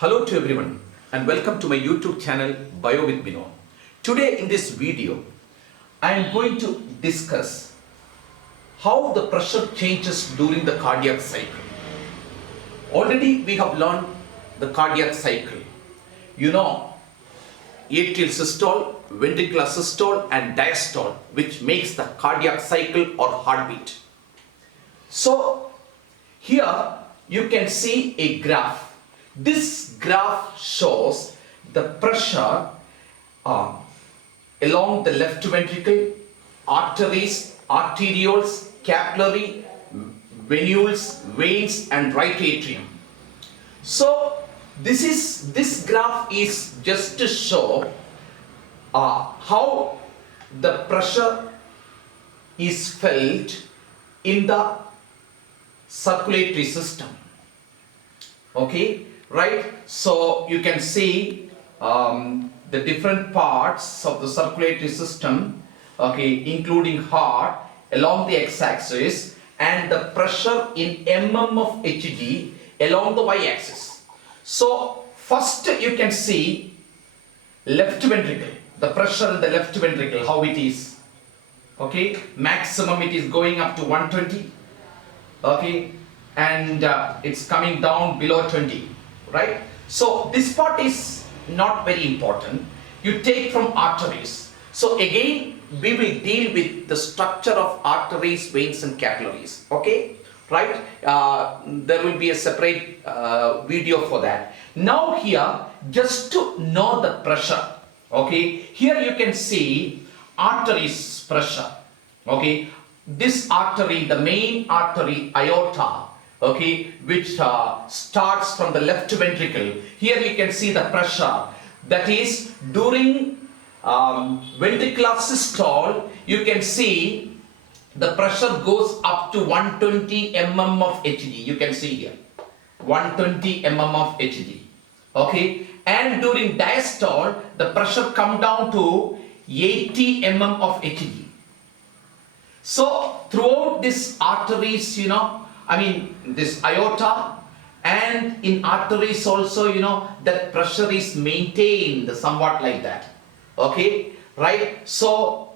Hello to everyone and welcome to my YouTube channel Bio with Bino. Today in this video I am going to discuss how the pressure changes during the cardiac cycle. Already we have learned the cardiac cycle. You know, atrial systole, ventricular systole and diastole, which makes the cardiac cycle or heartbeat. So here you can see a graph. This graph shows the pressure along the left ventricle, arteries, arterioles, capillary, venules, veins and right atrium. So this graph is just to show how the pressure is felt in the circulatory system. Okay, right? So you can see the different parts of the circulatory system, okay, including heart along the x-axis and the pressure in mm of Hg along the y-axis. So first you can see left ventricle, the pressure in the left ventricle, how it is. Okay, maximum it is going up to 120. Okay, and it's coming down below 20, right? So this part is not very important. You take from arteries. So again we will deal with the structure of arteries, veins and capillaries. Okay, right? There will be a separate video for that. Now here, just to know the pressure, okay, here you can see arteries pressure. Okay, this artery, the main artery aorta, okay, which starts from the left ventricle. Here you can see the pressure, that is during ventricular systole. You can see the pressure goes up to 120 mm of Hg. You can see here 120 mm of Hg. Okay, and during diastole the pressure come down to 80 mm of Hg. So throughout this arteries, you know, I mean this aorta and in arteries also, you know, that pressure is maintained somewhat like that. Okay, right? So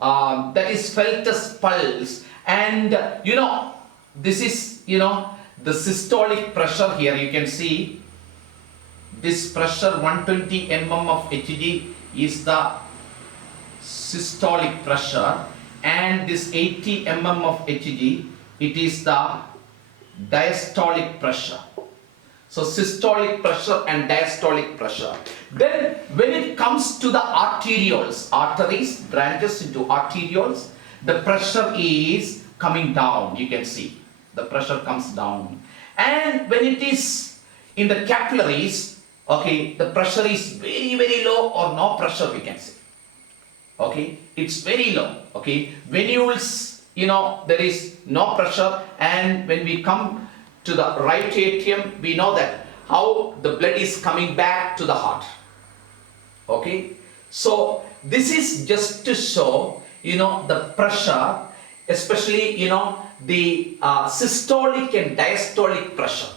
that is felt as pulse, and you know, this is, you know, the systolic pressure. Here you can see this pressure 120 mm of Hg is the systolic pressure, and this 80 mm of Hg, it is the diastolic pressure. So systolic pressure and diastolic pressure. Then when it comes to the arterioles, arteries branches into arterioles, the pressure is coming down. You can see the pressure comes down. And when it is in the capillaries, okay, the pressure is very, very low or no pressure, we can say. Okay, it's very low. Okay, venules, you know, there is no pressure. And when we come to the right atrium, we know that how the blood is coming back to the heart. Okay, so this is just to show, you know, the pressure, especially, you know, the systolic and diastolic pressure.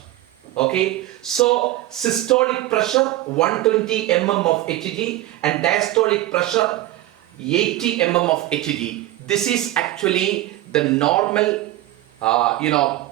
Okay, so systolic pressure 120 mm of Hg and diastolic pressure 80 mm of Hg. This is actually the normal, you know,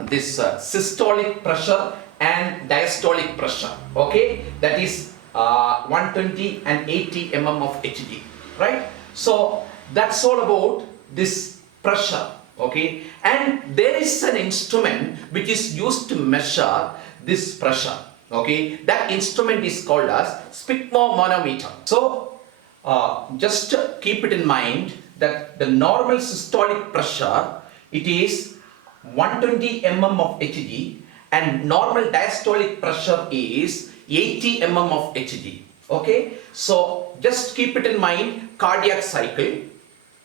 this systolic pressure and diastolic pressure. Okay, that is 120 and 80 mm of Hg, right? So that's all about this pressure. Okay, and there is an instrument which is used to measure this pressure. Okay, that instrument is called as sphygmomanometer. So just keep it in mind that the normal systolic pressure, it is 120 mm of Hg, and normal diastolic pressure is 80 mm of Hg. Okay, so just keep it in mind, cardiac cycle,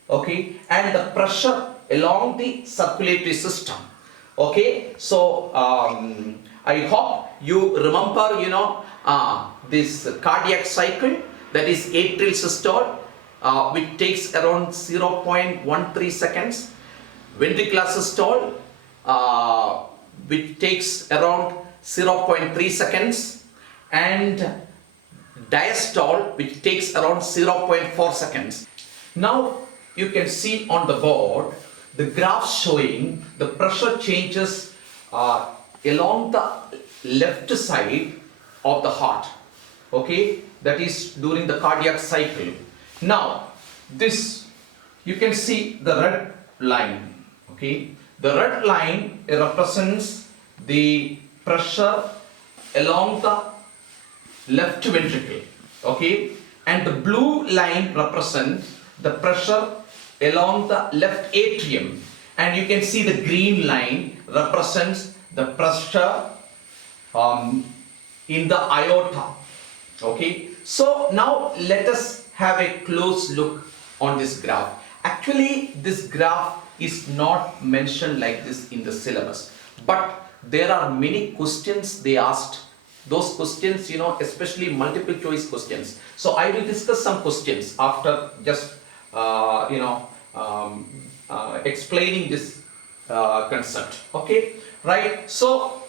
okay, and the pressure along the circulatory system. Okay, so I hope you remember, you know, this cardiac cycle, that is atrial systole, which takes around 0.13 seconds, ventricular systole, which takes around 0.3 seconds, and diastole, which takes around 0.4 seconds. Now you can see on the board the graph showing the pressure changes along the left side of the heart, okay, that is during the cardiac cycle. Now this, you can see the red line, okay, the red line represents the pressure along the left ventricle, okay, and the blue line represents the pressure along the left atrium, and you can see the green line represents the pressure in the aorta, okay. So now let us have a close look on this graph. Actually this graph is not mentioned like this in the syllabus, but there are many questions they asked. Those questions, you know, especially multiple choice questions. So I will discuss some questions after just explaining this concept, okay, right? So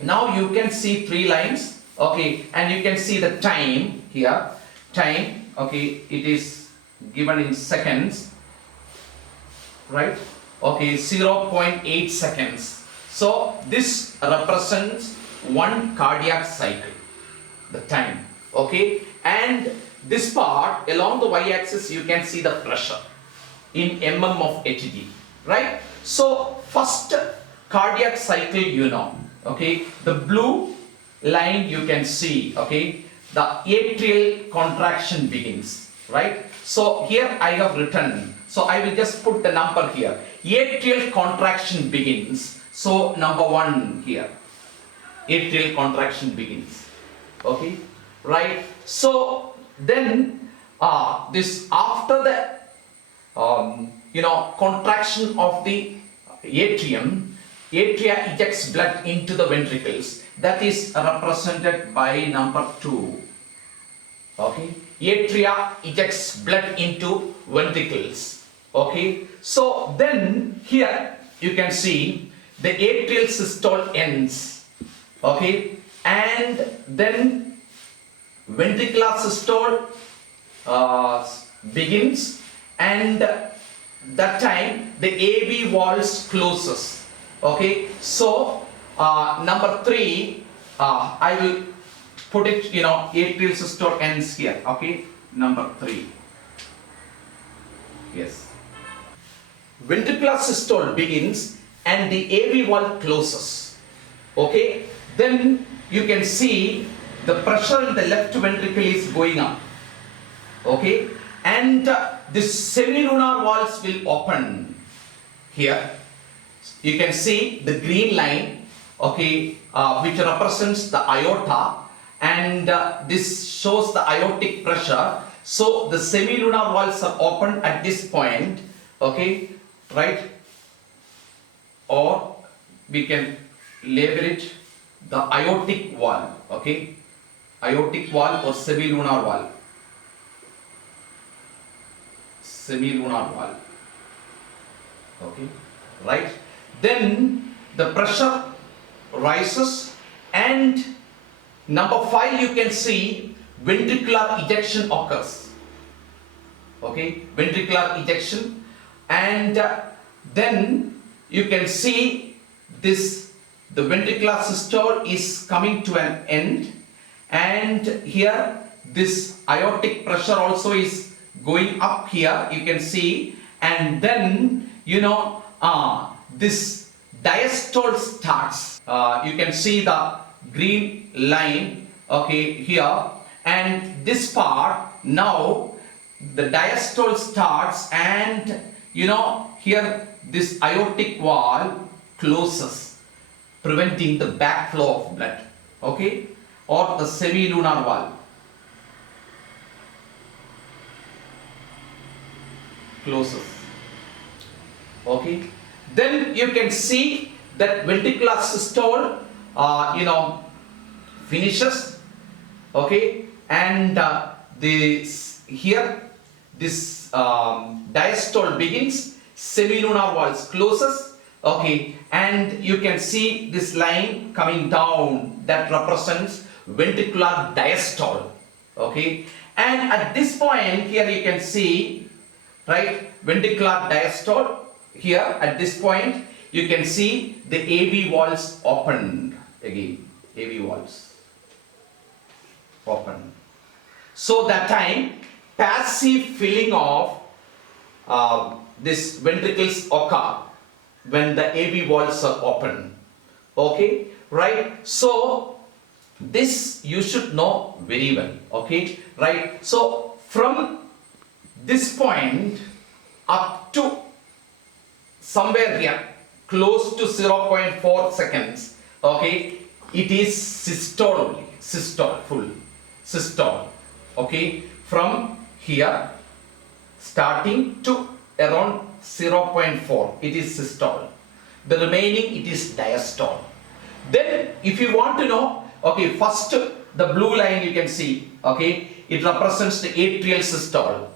now you can see three lines, okay, and you can see the time here, time, okay, it is given in seconds, right, okay, 0.8 seconds. So this represents one cardiac cycle, the time, okay, and this part along the y-axis you can see the pressure in mm of Hg, right? So first cardiac cycle, you know, okay, the blue line you can see, okay, the atrial contraction begins, right? So here I have written, so I will just put the number here, atrial contraction begins, so number 1 here, atrial contraction begins, okay, right? So then this after the contraction of the atrium, atria ejects blood into the ventricles, that is represented by number 2, okay, atria ejects blood into ventricles, okay. So then here you can see the atrial systole ends, okay, and then ventricular systole begins, and that time the AV valves closes, okay. So number 3, I will put it, atrial systole ends here, okay, number 3, yes, ventricular systole begins and the AV valve closes, okay. Then you can see the pressure in the left ventricle is going up, okay, and this semilunar valves will open here. You can see the green line, okay, which represents the aorta, and this shows the aortic pressure. So the semilunar valves are open at this point, okay, right, or we can label it the aortic valve, okay, aortic valve or semilunar valve, semilunar valve, okay, right. Then the pressure rises, and number 5 you can see ventricular ejection occurs, okay, ventricular ejection, and then you can see this, the ventricular systole is coming to an end, and here this aortic pressure also is going up here, you can see, and then this diastole starts. You can see the green line, okay, here, and this part, now the diastole starts, and here this aortic valve closes, preventing the backflow of blood, okay, or the semilunar valve closes, okay. Then you can see that ventricular systole finishes, okay, and this diastole begins, semilunar valves closes, okay, and you can see this line coming down that represents ventricular diastole. Okay, and at this point here you can see, right, ventricular diastole. Here at this point you can see the AV valves opened again. AV valves open. So that time passive filling of this ventricles occur when the AV valves are open. Okay, right? So this you should know very well. Okay, right? So from this point up to somewhere here close to 0.4 seconds, okay, it is systole only. Systole, full systole. Okay, from here starting to around 0.4 it is systole. The remaining it is diastole. Then if you want to know, okay, first the blue line you can see, okay, it represents the atrial systole.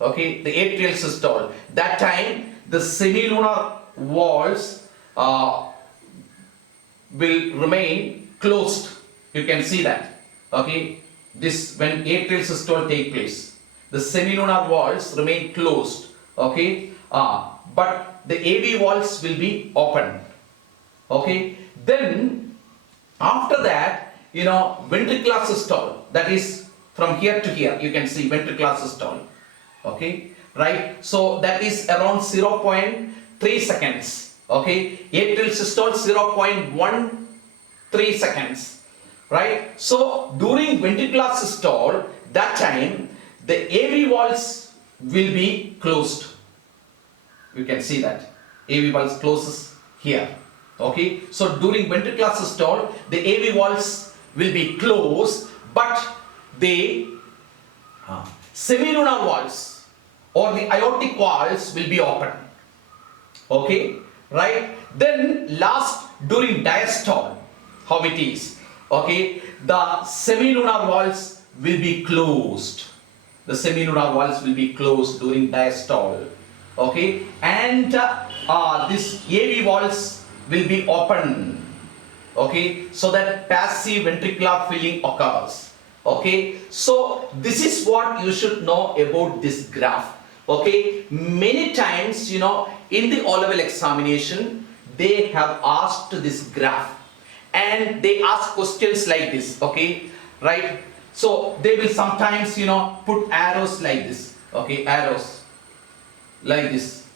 Okay, the atrial systole. That time the semilunar walls will remain closed. You can see that. Okay, this when atrial systole take place, the semilunar walls remain closed. Okay, but the AV valves will be open. Okay, then after that, you know, ventricular systole, that is from here to here you can see ventricular systole. Okay, right? So that is around 0.3 seconds. Okay, atrial systole 0.13 seconds. Right? So during ventricular systole, that time the AV valves will be closed. You can see that AV valves closes here. Okay, so during ventricular systole the AV valves will be closed, but the semilunar valves or the aortic valves will be open. Okay, right? Then last, during diastole, how it is? Okay, the semilunar valves will be closed. The semilunar valves will be closed during diastole. Okay, and this AV valves will be open. Okay, so that passive ventricular filling occurs. Okay, so this is what you should know about this graph. Okay, many times, you know, in the O-level examination they have asked this graph and they ask questions like this. Okay, right? So they will sometimes, you know, put arrows like this. Okay, arrows like this,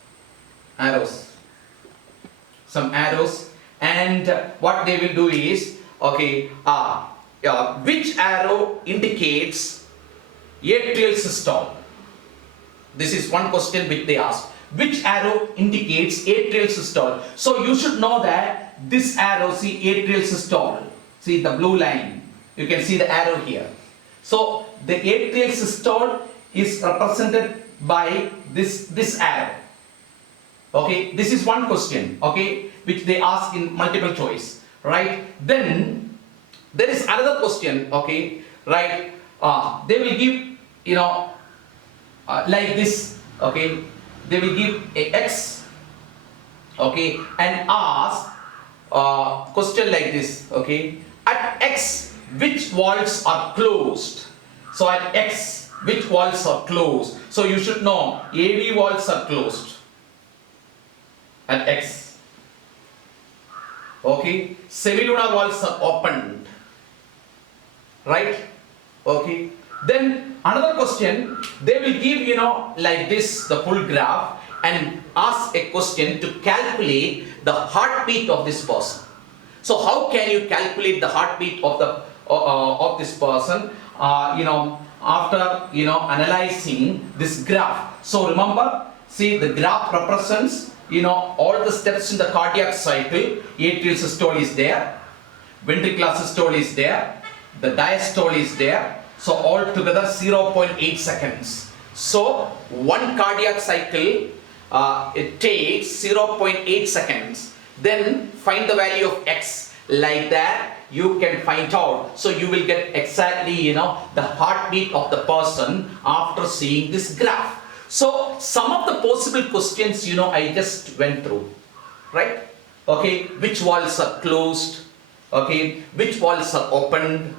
arrows, some arrows, and what they will do is, okay, which arrow indicates atrial systole? This is one question which they ask. Which arrow indicates atrial systole? So you should know that this arrow, see, atrial systole, see the blue line, you can see the arrow here. So the atrial systole is represented by this arrow. Okay, this is one question, okay, which they ask in multiple choice, right? Then there is another question, okay, right? They will give, you know, like this, okay, they will give a X, okay, and ask question like this, okay, at X which valves are closed? So at X which valves are closed? So you should know AV valves are closed at X. Okay, semilunar valves are opened, right? Okay, then another question, they will give, you know, like this, the full graph, and ask a question to calculate the heartbeat of this person. So how can you calculate the heartbeat of the of this person? You know, after, you know, analyzing this graph. So remember, see, the graph represents, you know, all the steps in the cardiac cycle. Atrial systole is there, ventricular systole is there, the diastole is there. So all together 0.8 seconds. So one cardiac cycle, it takes 0.8 seconds. Then find the value of X. Like that you can find out. So you will get exactly, you know, the heartbeat of the person after seeing this graph. So some of the possible questions, you know, I just went through, right? Okay, which valves are closed? Okay, which valves are opened?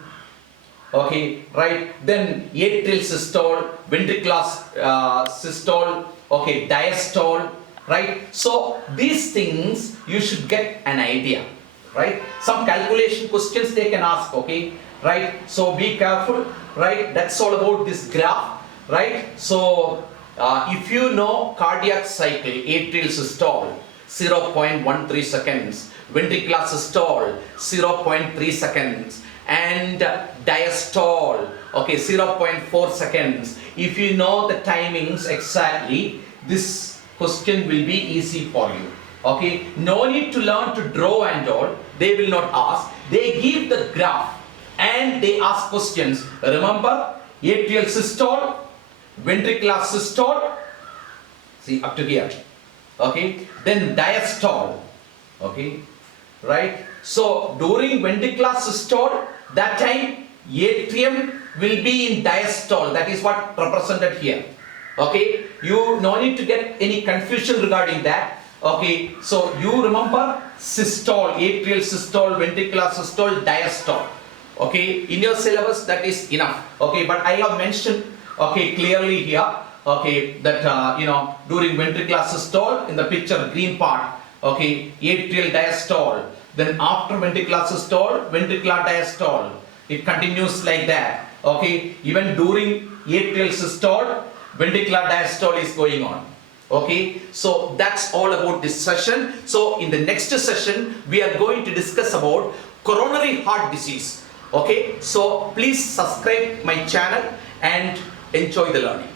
okay, right? Then atrial systole, ventricular systole, okay, diastole, right? So these things you should get an idea, right? Some calculation questions they can ask, okay, right? So be careful, right? That's all about this graph, right? So if you know cardiac cycle, atrial systole 0.13 seconds, ventricular systole 0.3 seconds, and diastole, okay, 0.4 seconds. If you know the timings exactly, this question will be easy for you. Okay, no need to learn to draw and all. They will not ask. They give the graph and they ask questions. Remember, atrial systole, ventricular systole, see up to here. Okay, then diastole. Okay, right? So during ventricular systole, that time atrium will be in diastole. That is what represented here. Okay, you no need to get any confusion regarding that. Okay, so you remember systole, atrial systole, ventricular systole, diastole. Okay, in your syllabus that is enough. Okay, but I have mentioned, okay, clearly here, okay, that during ventricular systole, in the picture green part, okay, atrial diastole. Then after ventricular systole, ventricular diastole. It continues like that. Okay, even during atrial systole, ventricular diastole is going on. Okay, so that's all about this session. So in the next session, we are going to discuss about coronary heart disease. Okay, so please subscribe my channel and enjoy the learning.